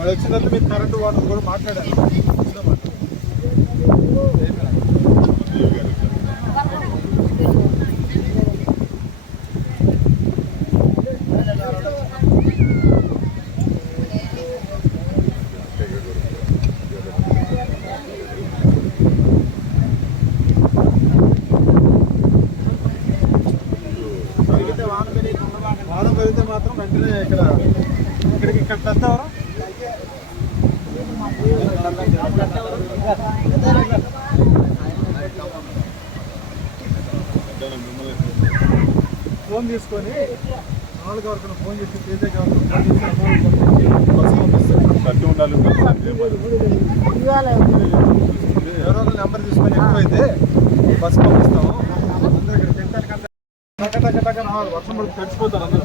వాళ్ళు వచ్చిన తర్వాత మీరు కరెంటు వాటర్ కూడా మాట్లాడాలి. ఇంట్లో పెరిగితే వాన పెరిగితే మాత్రం వెంటనే ఇక్కడ ఇక్కడికి ఇక్కడ పెద్దవరం ఫోన్ తీసుకొని ఎవరికైనా ఫోన్ చేసి తేజ కట్టి ఉండాలి. ఎవరో నెంబర్ తీసుకొని ఎక్కువైతే బస్సు పంపిస్తాము. అందరూ ఇక్కడ టక రావాలి వర్షం పడితే తడిచిపోతారు అందరూ.